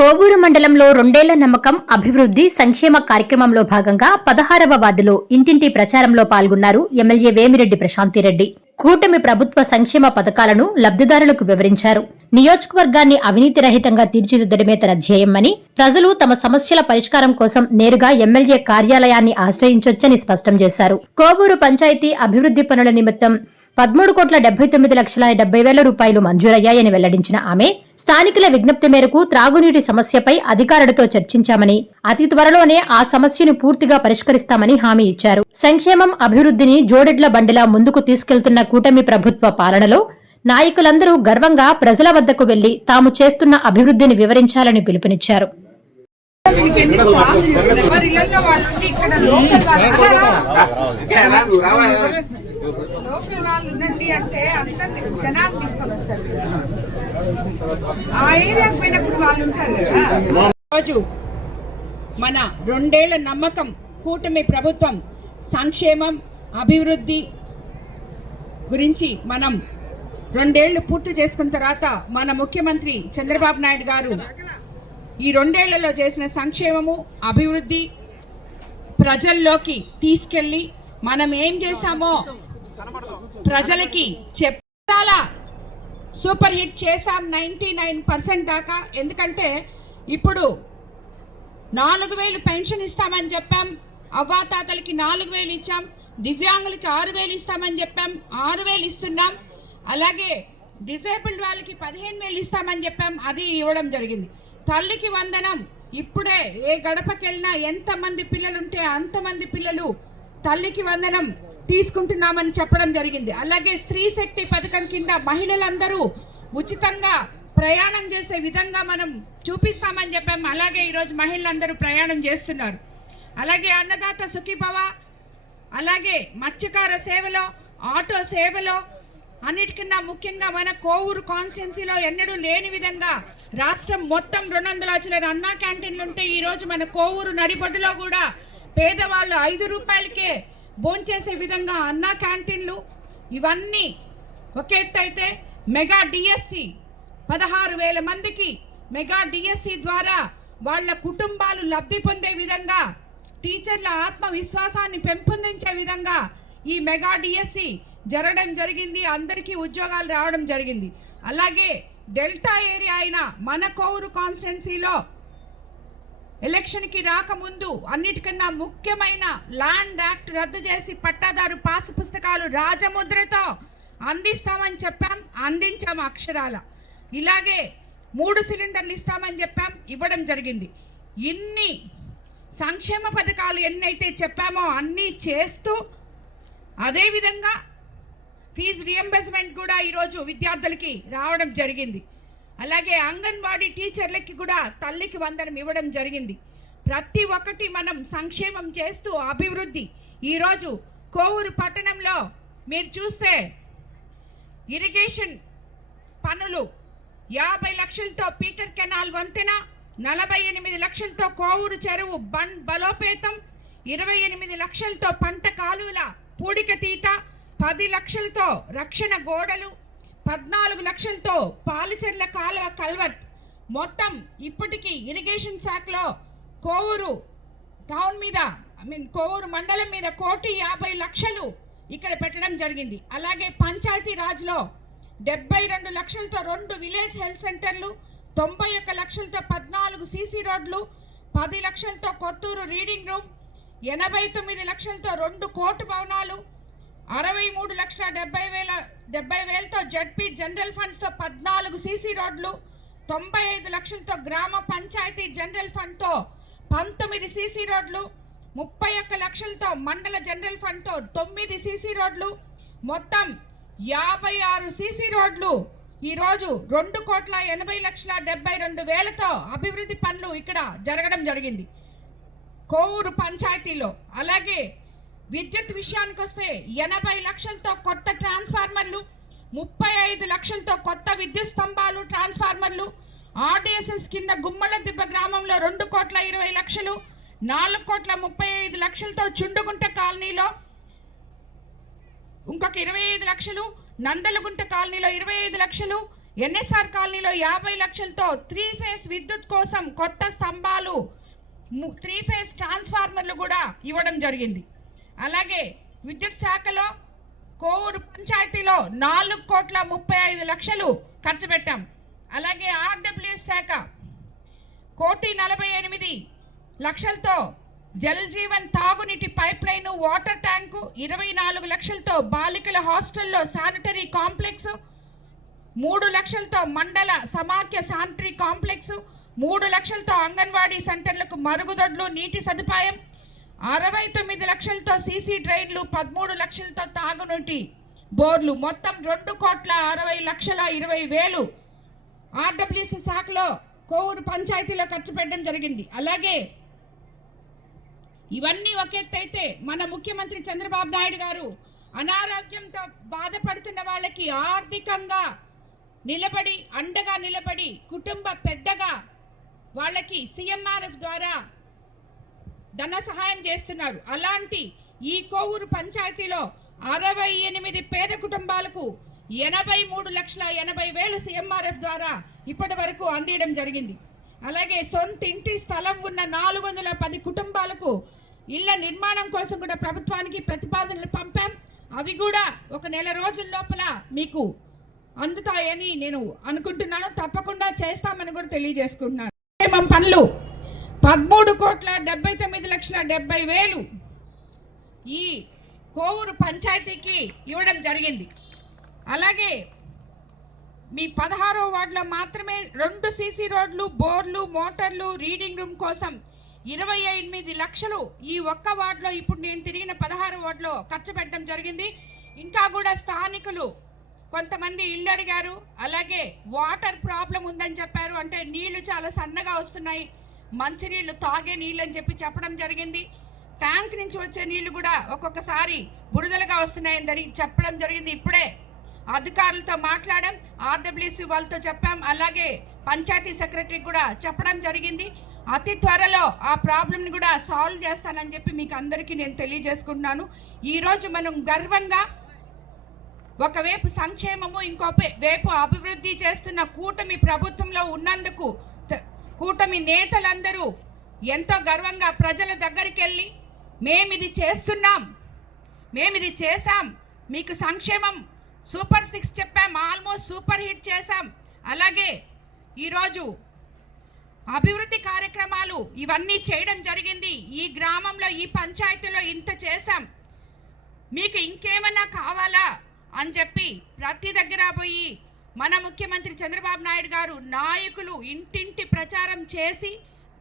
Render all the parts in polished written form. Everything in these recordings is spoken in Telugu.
కోవూరు మండలంలో రెండేళ్ల నమ్మకం అభివృద్ధి సంక్షేమ కార్యక్రమంలో భాగంగా 16వ వార్డులో ఇంటింటి ప్రచారంలో పాల్గొన్నారు ఎమ్మెల్యే వేమిరెడ్డి ప్రశాంతిరెడ్డి. కూటమి ప్రభుత్వ సంక్షేమ పథకాలను లబ్దిదారులకు వివరించారు. నియోజకవర్గాన్ని అవినీతి రహితంగా తీర్చిదిద్దడమే తన ధ్యేయమని, ప్రజలు తమ సమస్యల పరిష్కారం కోసం నేరుగా ఎమ్మెల్యే కార్యాలయాన్ని ఆశ్రయించొచ్చని స్పష్టం చేశారు. కోవూరు పంచాయతీ అభివృద్ధి పనుల నిమిత్తం 13,79,70,000 రూపాయలు మంజూరయ్యాయని వెల్లడించిన ఆమె, స్థానికుల విజ్ఞప్తి మేరకు త్రాగునీటి సమస్యపై అధికారులతో చర్చించామని, అతి త్వరలోనే ఆ సమస్యను పూర్తిగా పరిష్కరిస్తామని హామీ ఇచ్చారు. సంక్షేమం అభివృద్ధిని జోడెడ్ల బండిలా ముందుకు తీసుకెళ్తున్న కూటమి ప్రభుత్వ పాలనలో నాయకులందరూ గర్వంగా ప్రజల వద్దకు వెళ్లి తాము చేస్తున్న అభివృద్ధిని వివరించాలని పిలుపునిచ్చారు. లోకల్ వాళ్ళు ఉండండి అంటే అంతా జనాలు తీసుకొని వస్తారు. ఆ ఏరియాకి పోయినప్పుడు వాళ్ళు ఉంటారు కదా. రోజు మన రెండేళ్ల నమ్మకం కూటమి ప్రభుత్వం సంక్షేమం అభివృద్ధి గురించి మనం రెండేళ్లు పూర్తి చేసుకున్న తర్వాత మన ముఖ్యమంత్రి చంద్రబాబు నాయుడు గారు ఈ రెండేళ్లలో చేసిన సంక్షేమము అభివృద్ధి ప్రజల్లోకి తీసుకెళ్ళి మనం ఏం చేశామో ప్రజలకి చెప్పాలా. సూపర్ హిట్ చేశాం 99% దాకా. ఎందుకంటే ఇప్పుడు 4,000 పెన్షన్ ఇస్తామని చెప్పాం, అవ్వాతాతలకి 4,000 ఇచ్చాం, దివ్యాంగులకి 6,000 ఇస్తామని చెప్పాం, 6,000 ఇస్తున్నాం. అలాగే డిసేబుల్డ్ వాళ్ళకి 15,000 ఇస్తామని చెప్పాం, అది ఇవ్వడం జరిగింది. తల్లికి వందనం ఇప్పుడే ఏ గడపకెళ్ళినా ఎంతమంది పిల్లలుంటే అంతమంది పిల్లలు తల్లికి వందనం తీసుకుంటున్నామని చెప్పడం జరిగింది. అలాగే స్త్రీ శక్తి పథకం కింద మహిళలందరూ ఉచితంగా ప్రయాణం చేసే విధంగా మనం చూపిస్తామని చెప్పాము. అలాగే ఈరోజు మహిళలందరూ ప్రయాణం చేస్తున్నారు. అలాగే అన్నదాత సుఖీభవ, అలాగే మత్స్యకార సేవలో, ఆటో సేవలో, అన్నిటికన్నా ముఖ్యంగా మన కోవూరు కాన్స్టిట్యున్సీలో ఎన్నడూ లేని విధంగా రాష్ట్రం మొత్తం 200 చిల్లర అన్నా క్యాంటీన్లు ఉంటే ఈరోజు మన కోవూరు నడిబొడ్డులో కూడా పేదవాళ్ళు 5 రూపాయలకే భోంచేసే విధంగా అన్నా క్యాంటీన్లు. ఇవన్నీ ఒక ఎత్తు అయితే మెగా డిఎస్సి 16,000 మందికి మెగా డిఎస్సి ద్వారా వాళ్ళ కుటుంబాలు లబ్ధి పొందే విధంగా, టీచర్ల ఆత్మవిశ్వాసాన్ని పెంపొందించే విధంగా ఈ మెగా డిఎస్సి జరగడం జరిగింది. అందరికీ ఉద్యోగాలు రావడం జరిగింది. అలాగే డెల్టా ఏరియా అయిన మన కోవూరు కాన్స్టిట్యున్సీలో ఎలక్షన్కి రాకముందు అన్నిటికన్నా ముఖ్యమైన ల్యాండ్ యాక్ట్ రద్దు చేసి పట్టాదారు పాస్ పుస్తకాలు రాజముద్రతో అందిస్తామని చెప్పాం, అందించాం అక్షరాల. ఇలాగే 3 సిలిండర్లు ఇస్తామని చెప్పాం, ఇవ్వడం జరిగింది. ఇన్ని సంక్షేమ పథకాలు ఎన్నైతే చెప్పామో అన్నీ చేస్తూ, అదేవిధంగా ఫీజు రియంబర్స్మెంట్ కూడా ఈరోజు విద్యార్థులకి రావడం జరిగింది. అలాగే అంగన్వాడీ టీచర్లకి కూడా తల్లికి వందనం ఇవ్వడం జరిగింది. ప్రతి ఒక్కటి మనం సంక్షేమం చేస్తూ అభివృద్ధి. ఈరోజు కోవూరు పట్టణంలో మీరు చూస్తే ఇరిగేషన్ పనులు 50 లక్షలతో పీటర్ కెనాల్ వంతెన, 48 లక్షలతో కోవూరు చెరువు బలోపేతం, 28 లక్షలతో పంట కాలువల పూడిక తీత, 10 లక్షలతో రక్షణ గోడలు, 14 లక్షలతో పాలచెర్ల కాలువ కల్వర్ట్. మొత్తం ఇప్పటికీ ఇరిగేషన్ శాఖలో కోవూరు టౌన్ మీద కోవూరు మండలం మీద 1,50,00,000 ఇక్కడ పెట్టడం జరిగింది. అలాగే పంచాయతీ రాజ్లో 72 లక్షలతో 2 విలేజ్ హెల్త్ సెంటర్లు, 91 లక్షలతో 14 సీసీ రోడ్లు, 10 లక్షలతో కొత్తూరు రీడింగ్ రూమ్, 89 లక్షలతో 2 కోర్టు భవనాలు, 63,70,000తో జడ్పీ జనరల్ ఫండ్స్తో 14 సీసీ రోడ్లు, 95 లక్షలతో గ్రామ పంచాయతీ జనరల్ ఫండ్తో 19 సీసీ రోడ్లు, 31 లక్షలతో మండల జనరల్ ఫండ్తో 9 సీసీ రోడ్లు, మొత్తం 56 సీసీ రోడ్లు ఈరోజు 2,80,72,000తో అభివృద్ధి పనులు ఇక్కడ జరగడం జరిగింది కోవూరు పంచాయతీలో. అలాగే విద్యుత్ విషయానికి వస్తే 80 లక్షలతో కొత్త ట్రాన్స్ఫార్మర్లు, 35 లక్షలతో కొత్త విద్యుత్ స్తంభాలు ట్రాన్స్ఫార్మర్లు, ఆర్డీఎస్ఎస్ కింద గుమ్మల దిబ్బ గ్రామంలో 2,20,00,000, 4,35,00,000తో చుండుగుంట కాలనీలో ఇంకొక 25 లక్షలు, నందలగుంట కాలనీలో 25 లక్షలు, ఎన్ఎస్ఆర్ కాలనీలో 50 లక్షలతో 3 ఫేజ్ విద్యుత్ కోసం కొత్త స్తంభాలు 3 ఫేజ్ ట్రాన్స్ఫార్మర్లు కూడా ఇవ్వడం జరిగింది. అలాగే విద్యుత్ శాఖలో కోవూరు పంచాయతీలో 4,35,00,000 ఖర్చు పెట్టాం. అలాగే ఆర్డబ్ల్యూఎస్ శాఖ 1,48,00,000తో జల్ జీవన్ తాగునీటి పైప్ లైన్ వాటర్ ట్యాంకు, 24 లక్షలతో బాలికల హాస్టల్లో శానిటరీ కాంప్లెక్స్, 3 లక్షలతో మండల సమాఖ్య శానిటరీ కాంప్లెక్స్, 3 లక్షలతో అంగన్వాడీ సెంటర్లకు మరుగుదొడ్లు నీటి సదుపాయం, 69 లక్షలతో సీసీ డ్రైన్లు, 13 లక్షలతో తాగునీటి బోర్లు, మొత్తం 2,60,20,000 ఆర్డబ్ల్యూసీ శాఖలో కోవూరు పంచాయతీలో ఖర్చు పెట్టడం జరిగింది. అలాగే ఇవన్నీ ఒక ఎత్తు అయితే మన ముఖ్యమంత్రి చంద్రబాబు నాయుడు గారు అనారోగ్యంతో బాధపడుతున్న వాళ్ళకి ఆర్థికంగా నిలబడి అండగా నిలబడి కుటుంబ పెద్దగా వాళ్ళకి సీఎంఆర్ఎఫ్ ద్వారా ధన సహాయం చేస్తున్నారు. అలాంటి ఈ కోవూరు పంచాయతీలో 68 పేద కుటుంబాలకు 83,80,000 సీఎంఆర్ఎఫ్ ద్వారా ఇప్పటి వరకు అందించడం జరిగింది. అలాగే సొంత ఇంటి స్థలం ఉన్న 410 కుటుంబాలకు ఇళ్ల నిర్మాణం కోసం కూడా ప్రభుత్వానికి ప్రతిపాదనలు పంపాం. అవి కూడా ఒక నెల రోజుల లోపల మీకు అందుతాయని నేను అనుకుంటున్నాను. తప్పకుండా చేస్తామని కూడా తెలియజేసుకుంటున్నాను. పనులు 13,79,70,000 ఈ కోవూరు పంచాయతీకి ఇవ్వడం జరిగింది. అలాగే మీ 16వ వార్డులో మాత్రమే 2 సీసీ రోడ్లు, బోర్లు, మోటార్లు, రీడింగ్ రూమ్ కోసం 28 లక్షలు ఈ ఒక్క వార్డులో ఇప్పుడు నేను తిరిగిన 16వ వార్డులో ఖర్చు పెట్టడం జరిగింది. ఇంకా కూడా స్థానికులు కొంతమంది ఇళ్ళు అడిగారు. అలాగే వాటర్ ప్రాబ్లం ఉందని చెప్పారు. అంటే నీళ్లు చాలా సన్నగా వస్తున్నాయి, మంచినీళ్ళు తాగే నీళ్ళు అని చెప్పడం జరిగింది. ట్యాంక్ నుంచి వచ్చే నీళ్లు కూడా ఒక్కొక్కసారి బురదలుగా వస్తున్నాయని చెప్పడం జరిగింది. ఇప్పుడే అధికారులతో మాట్లాడాం, ఆర్డబ్ల్యూసీ వాళ్ళతో చెప్పాం, అలాగే పంచాయతీ సెక్రటరీకి కూడా చెప్పడం జరిగింది. అతి త్వరలో ఆ ప్రాబ్లంని కూడా సాల్వ్ చేస్తానని చెప్పి మీకు అందరికీ నేను తెలియజేసుకుంటున్నాను. ఈరోజు మనం గర్వంగా ఒకవైపు సంక్షేమము, ఇంకో వైపు అభివృద్ధి చేస్తున్న కూటమి ప్రభుత్వంలో ఉన్నందుకు కూటమి నేతలందరూ ఎంతో గర్వంగా ప్రజల దగ్గరికి వెళ్ళి మేమిది చేస్తున్నాం, మేమిది చేశాం, మీకు సంక్షేమం సూపర్ 6 చెప్పాం, ఆల్మోస్ట్ సూపర్ హిట్ చేశాం, అలాగే ఈరోజు అభివృద్ధి కార్యక్రమాలు ఇవన్నీ చేయడం జరిగింది, ఈ గ్రామంలో ఈ పంచాయతీలో ఇంత చేశాం, మీకు ఇంకేమన్నా కావాలా అని చెప్పి ప్రతి దగ్గర పోయి మన ముఖ్యమంత్రి చంద్రబాబు నాయుడు గారు నాయకులు ఇంటింటి ప్రచారం చేసి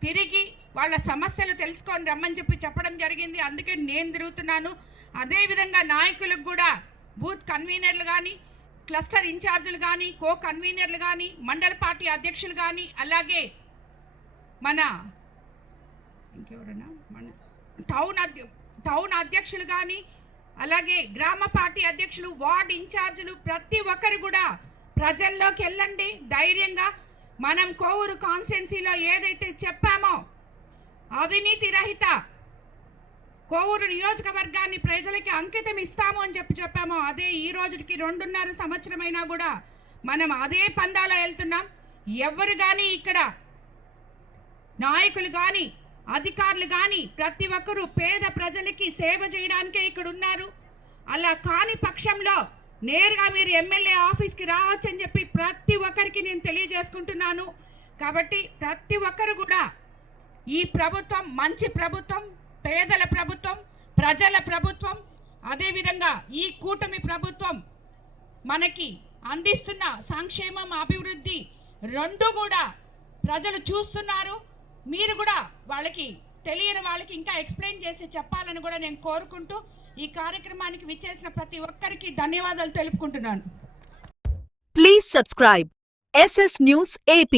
తిరిగి వాళ్ళ సమస్యలు తెలుసుకొని రమ్మని చెప్పడం జరిగింది. అందుకే నేను తిరుగుతున్నాను. అదేవిధంగా నాయకులకు కూడా బూత్ కన్వీనర్లు కానీ, క్లస్టర్ ఇన్ఛార్జీలు కానీ, కో కన్వీనర్లు కానీ, మండల పార్టీ అధ్యక్షులు కానీ, అలాగే మన ఇంకెవరన్నా మన టౌన్ అధ్యక్షులు కానీ, అలాగే గ్రామ పార్టీ అధ్యక్షులు, వార్డ్ ఇన్ఛార్జీలు, ప్రతి ఒక్కరు కూడా ప్రజల్లోకి వెళ్ళండి ధైర్యంగా. మనం కోవూరు కాన్స్టిట్యున్సీలో ఏదైతే చెప్పామో అవినీతి రహిత కోవూరు నియోజకవర్గాన్ని ప్రజలకి అంకితం ఇస్తాము అని చెప్పామో అదే ఈ రోజుకి 2.5 సంవత్సరమైనా కూడా మనం అదే పందాలో వెళ్తున్నాం. ఎవరు కానీ ఇక్కడ నాయకులు కానీ అధికారులు కానీ ప్రతి ఒక్కరూ పేద ప్రజలకి సేవ చేయడానికే ఇక్కడ ఉన్నారు. అలా కాని పక్షంలో నేరుగా మీరు ఎమ్మెల్యే ఆఫీస్కి రావచ్చని చెప్పి ప్రతి ఒక్కరికి నేను తెలియజేసుకుంటున్నాను. కాబట్టి ప్రతి ఒక్కరు కూడా ఈ ప్రభుత్వం మంచి ప్రభుత్వం, పేదల ప్రభుత్వం, ప్రజల ప్రభుత్వం, అదేవిధంగా ఈ కూటమి ప్రభుత్వం మనకి అందిస్తున్న సంక్షేమం, అభివృద్ధి రెండు కూడా ప్రజలు చూస్తున్నారు. మీరు కూడా వాళ్ళకి తెలియని వాళ్ళకి ఇంకా ఎక్స్ప్లెయిన్ చేసి చెప్పాలని కూడా నేను కోరుకుంటూ ఈ కార్యక్రమానికి విచ్చేసిన ప్రతి ఒక్కరికి ధన్యవాదాలు తెలుపుకుంటున్నాను. Please subscribe SS News AP.